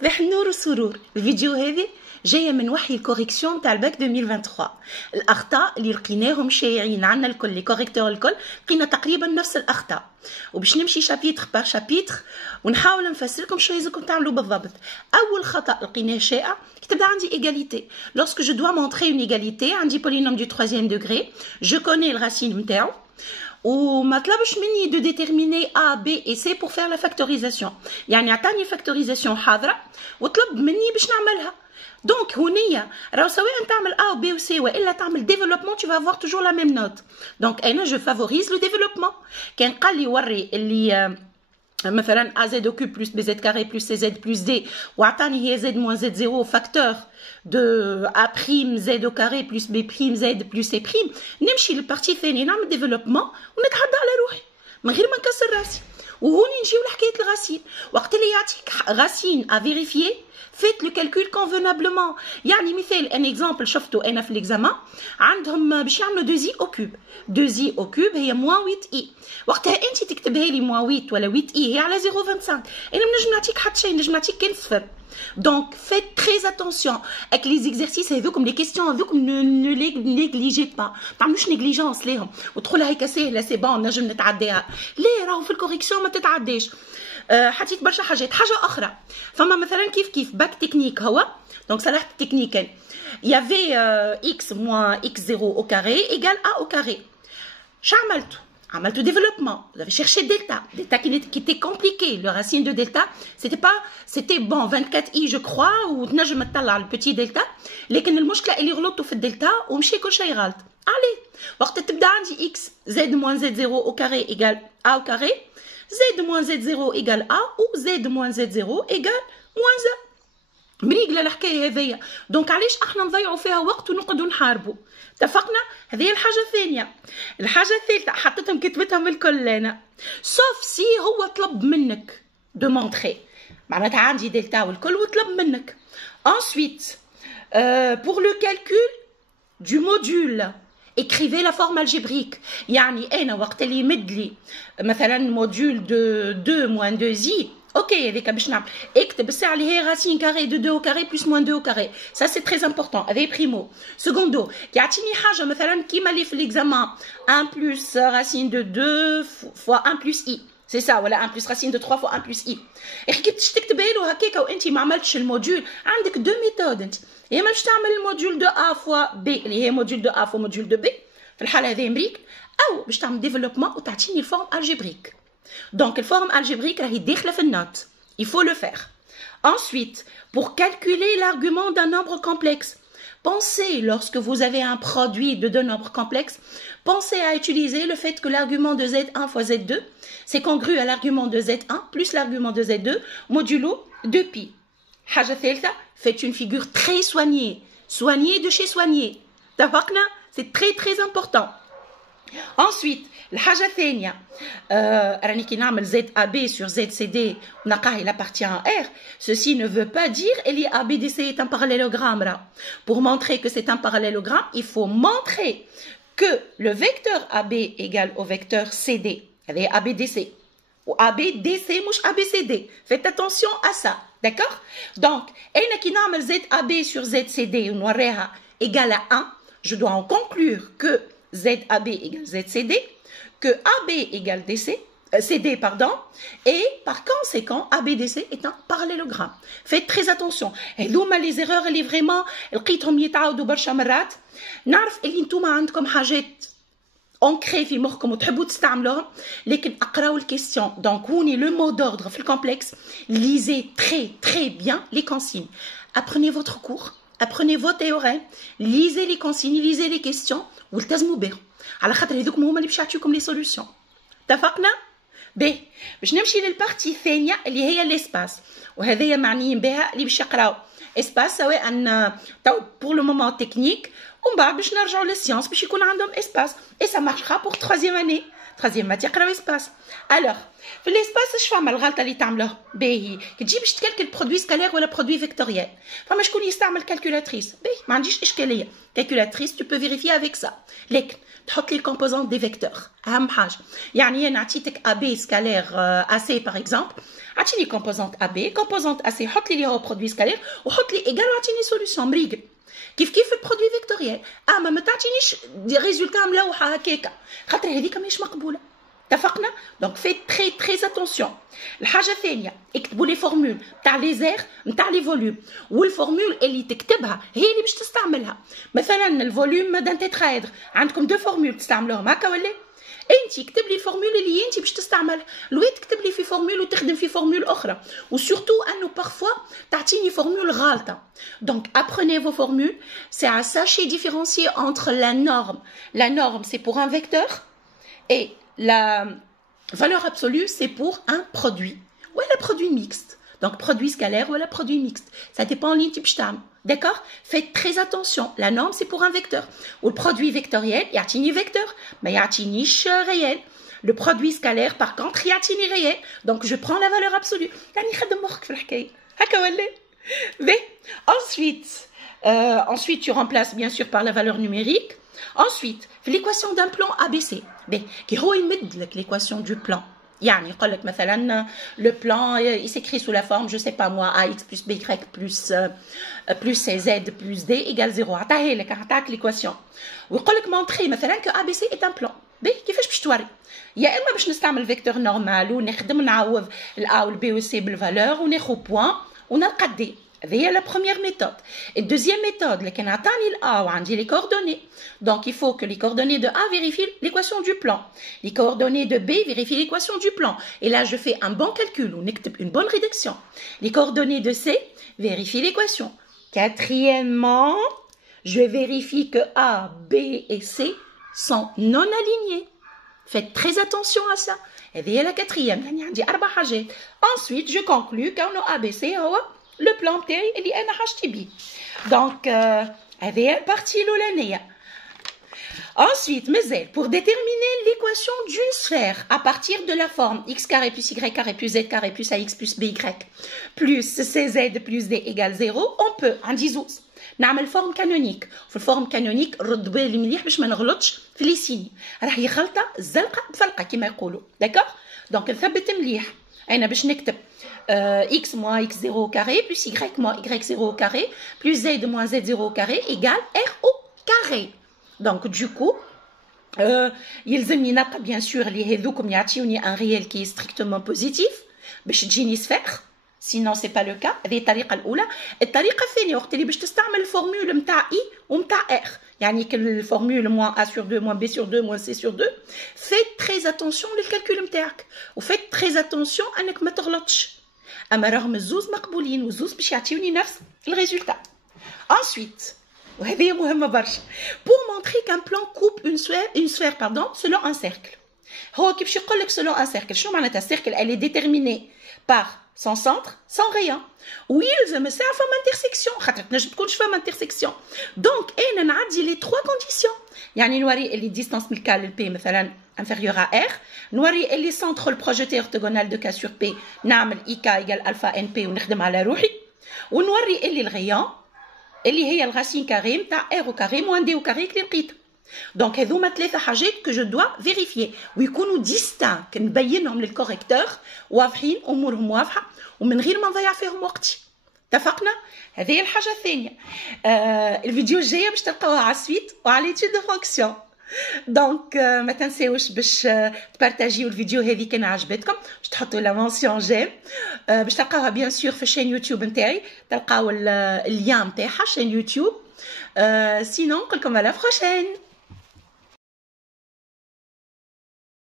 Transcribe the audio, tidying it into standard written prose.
صباح النور والسرور. الفيديو هذه جايه من وحي الكوريكسيون تاع الباك 2023. الاخطاء اللي لقيناهم شائعين عندنا الكل، لي كوريكتور الكل لقينا تقريبا نفس الاخطاء، وباش نمشي شابيتر بار شابيتر ونحاول نفسر لكم شنو لازمكم تعملوا بالضبط. اول خطا لقيناه شائع كتبدا عندي ايغاليتي. لوسك جو دوا مونتري اون ايغاليتي، عندي بولينوم دو 3 degré، جو كوني الراسين نتاعو وما طلبش مني دو ديتيرميني A B et C pour faire la factorisation. يعني عطاني فاكتوريزاسيون حاضره وطلب مني باش نعملها. دونك هونيا راهو سواء تعمل A ou B ou C والا تعمل ديفلوبمون tu vas avoir toujours la même note. دونك انا جو فافوريز لو ديفلوبمون. كان قال لي وري اللي مثلا AZ au cube plus BZ carré plus CZ plus D وعطاني هي Z moins Z0 فاكتور de A prime Z au carré plus B prime Z plus C prime، نمشي للبارتي الثانيه نعمل ديفلوبمون ونتحدى على روحي من غير ما نكسر راسي. وهوني نجيو لحكايه الغسيل، وقت اللي يعطيك غسيل ا فيريفيي فيت لو كالكول كونفونابلومون. يعني مثال ان اكزامبل شفتو انا في الاكزامان، عندهم باش يعملوا 2 زي او كوب، 2 زي او كوب هي موان 8 اي، وقتها انت تكتبها لي موان 8 ولا 8 اي هي على 0.25، انا ما نجم نعطيك حتى شيء، نجم نعطيك كان صفر. Donc faites très attention avec les exercices هذوكم، les questions هذوكم ne les négligez pas، ما تعملوش نيجليجونس ليهم وتدخل هيك سهله سي بون نجم نتعداها. ليه راهو في الكوريكسيون ما تتعداش. حطيت برشا حاجات. حاجه اخرى، فما مثلا كيف باك تكنيك هو، دونك صلحت تكنيكا يافي اكس موان اكس 0 au carré égale a au carré. شو عملت développement, vous avez cherché delta qui était compliqué. Le racine de delta, c'était bon 24i je crois, ou تنجم تطلع le petit delta، لكن المشكلة اللي غلطوا في الدلتا ومشي كل شيء غلط. allez وقت تبدا عندي x z moins z0 au carré égale a au carré، z moins z0 égale a ou z moins z0 égale moins a. مريقله الحكايه هذيا، دونك علاش احنا نضيعوا فيها وقت ونقعدوا نحاربوا؟ اتفقنا؟ هذه الحاجه الثانيه. الحاجه الثالثه حطيتهم كتبتهم الكل انا، سوف سي هو طلب منك دو مونتري، معناتها عندي دلتا والكل وطلب منك. ensuite pour le calcul du module écrivez la forme algébrique. يعني انا وقت اللي يمد لي مثلا موديول دو 2 moins 2i، اوكي هذيك باش نعمل اكتب الساعه اللي هي راسين كاري دو 2 او كاري بلس موان 2 او كاري، سا سي تري امبورطون. هذا بريمو. سكوندو يعطيني حاجه مثلا كيما اللي في ليكزامان 1 بلس راسين دو 2 فوا 1 بلس اي، سي سا، ولا 1 بلس راسين دو 3 فوا 1 بلس اي. اخي كي تكتبها له هكاكا وانت ما عملتش الموديول، عندك دو ميثود انت، يا اما باش تعمل الموديول دو ا فوا بي اللي هي موديول دو ا فوا موديول دو بي، في الحاله هذه امريك، او باش تعمل ديفلوبمون وتعطيني الفورم الجبريك. دونك الفورم الجبريك راهي داخله في النوت. Il faut le faire. Ensuite, pour calculer l'argument d'un nombre complexe, pensez, lorsque vous avez un produit de deux nombres complexes, pensez à utiliser le fait que l'argument de Z1 fois Z2, c'est congru à l'argument de Z1 plus l'argument de Z2 modulo 2pi. حاجة ثالثة, faites une figure très soignée. Soignée de chez soigné. D'accord? C'est très très important. Ensuite, الحاجة الثانية راني كي نعمل ZAB sur ZCD ونلقاه il appartient à R. Ceci ne veut pas dire que ABDC est un parallélogramme. Pour montrer que c'est un parallélogramme, il faut montrer que le vecteur AB égale au vecteur CD. Avec ABDC. Ou ABDC مش ABCD. Faites attention à ça. D'accord? Donc, أنا كي نعمل ZAB sur ZCD ونوريها égale à 1, je dois en conclure que ZAB égale ZCD, que AB égale DC, CD, pardon, et par conséquent, ABDC est un parallélogramme. Faites très attention. Et l'homme les erreurs, elle est vraiment, لقيتهم يتعاودوا برشا مرات. نعرف اللي انتوما عندكم حاجات ancrées في مخكم وتحبوا تستعملوهم، لكن اقراو الكيستيون. Donc هوني le mot d'ordre في الكومبلكس، lisez très très bien les consignes. Apprenez votre cours, apprenez vos théorèmes, lisez les consignes, lisez les questions والتزموا بهم، على خاطر هذوكم هما اللي باش يعطيوكم لي سوليوشن. اتفقنا؟ باهي باش نمشي للبارتي الثانيه اللي هي ليسباس، وهذيا معنيين بها اللي باش يقراو اسباس سواء تو بور لو مومون تكنيك، ومن بعد باش نرجعوا للسيونس باش يكون عندهم اسباس، اي سا مارشخا بور 3 اني. troisième matière قراو espace. Alors في l'espace اش فما الغلطه اللي تعملوها باهي كي تجي باش تكالكل برودوي سكالير ولا برودوي فيكتوريال فما شكون يستعمل كالكولاتريس باهي ما عنديش اشكاليه كالكولاتريس tu peux vérifier avec ça لكن تحط لي الكومبوزونت دي فيكتور اهم حاجه يعني انا عطيتك ا بي سكالير ا سي باغ اكزومبل عطيني كومبوزونت ا بي كومبوزونت ا سي حط لي هو برودوي سكالير وحط لي ايغال وعطيني سوليوشن مريقل كيف البرودوي فيكتوريال اما ما تعطينيش دي ريزولتا ملوحه هكاكا خاطر هذيك ماهيش مقبوله اتفقنا دونك في تري اتونسيون الحاجه الثانيه اكتبوا لي فورمول تاع لي زير نتاع لي فوليوم والفورمول اللي تكتبها هي اللي باش تستعملها مثلا الفوليوم دان تيترايدر عندكم دو فورمول تستعملوهم هكا ولا انت كتب لي الفورمول اللي انت باش تستعملها لوي تكتب لي في فورمول وتخدم في فورمول اخرى وسورتو انه بارفوا تعطيني فورمول غالطه donc apprenez vos formules c'est à sachez différencier entre la norme c'est pour un vecteur et la valeur absolue, c'est pour un produit. Ou un produit mixte. Donc, produit scalaire ou un produit mixte. Ça dépend en ligne type stam. D'accord? Faites très attention. La norme, c'est pour un vecteur. Ou le produit vectoriel, il y a un vecteur, mais il y a un réel. Le produit scalaire, par contre, il y a un réel. Donc, je prends la valeur absolue. Ensuite, tu remplaces bien sûr par la valeur numérique. Ensuite, l'équation d'un plan ABC. Qui est l'équation du plan. يعني يقول لك مثلا le plan il s'écrit sous la forme je sais pas moi ax plus by plus cz plus d égale 0 عطاها لك عطاك l'équation ويقول لك montrer مثلا que ABC est un plan كيفاش باش توري يا اما باش نستعمل فيكتور نورمال ونخدم نعوض الا والبي والسي بالفالور وناخذ بوان ونلقى دي هذه la première méthode. Et deuxième méthode, lequel atteint l'A ou عندي les coordonnées. Donc il faut que les coordonnées de A vérifient l'équation du plan. Les coordonnées de B vérifient l'équation du plan. Et là je fais un bon calcul ou une bonne réduction. Les coordonnées de C vérifient l'équation. Quatrièmement, je vérifie que A, B et C sont non alignés. Faites très attention à ça. Et هذه la quatrième. عندي 4 حاجات. Ensuite je conclus qu'un ABC هو le plan تاعي اللي انا حاجتي بيه دونك هذه البارتي الاولانيه ensuite مازال pour déterminer l'équation d'une sphère à partir de la forme x carré plus y carré plus z carré plus ax plus by plus cz plus d égale 0 on peut عندي زوز نعمل فورم كانونيك في الفورم كانونيك رد بالي مليح باش ما نغلطش في لي سيني راهي غلطه زلقه بفلقه كما يقولوا داكوغ دونك نثبت مليح انا باش نكتب x moins x0 au carré plus y moins y0 au carré plus z moins z0 au carré égale r au carré. Donc du coup, يلزمني نلقى bien sûr اللي هذوكم يعطيوني un réel qui est strictement positif باش تجيني سفير sinon c'est pas le cas. هذه الطريقة الأولى. الطريقة الثانية وقت اللي باش تستعمل الفورمول نتاع i ونتاع r يعني الفورمول moins a sur 2 moins b sur 2 moins c sur 2 faites très attention للكالكول نتاعك وفaites très attention انك ما تغلطش اما رغم الزوز مقبولين والزوز باش يعطيوني نفس الريزولتا. ensuite وهذه مهمه برشا pour montrer qu'un plan coupe une sphère selon un cercle. هو كيفاش يقول لك selon un cercle شنو معناتها cercle elle est déterminée par son centre sans rayon ويلزم ساعه فما انترسيكسيون خاطر تنجم تكونش فما انترسيكسيون دونك انا نعدي لي 3 كونديسيون يعني نوري اللي ديستانس من الكا للبي مثلا inférieur à r نوري اللي سنتر البروجيتي اورتوغونال دو كا سور بي نعمل اي كا ايجال الفا ان بي ونخدم على روحي ونوري اللي الغيان اللي هي الغاسين كاري نتاع ار او كاري موان دي او كاري اللي لقيت دونك هذوما 3 حاجات كو جو دوا فيريفيي ويكونوا ديستان نبينهم للكوريكتور واضحين امورهم واضحه ومن غير ما نضيع فيهم وقتي. اتفقنا؟ هذه الحاجه الثانيه. الفيديو الجايه باش تلقاوها على السويت وعلى ليتود دو فونكسيون دونك ما تنساوش باش تبارطاجيو الفيديو هذه كان عجبتكم باش تحطوا لا مونسيون جيم باش تلقاوها بيان سور في الشين يوتيوب نتاعي تلقاو اللين نتاعها شين يوتيوب سينون نقول لكم على بروشين.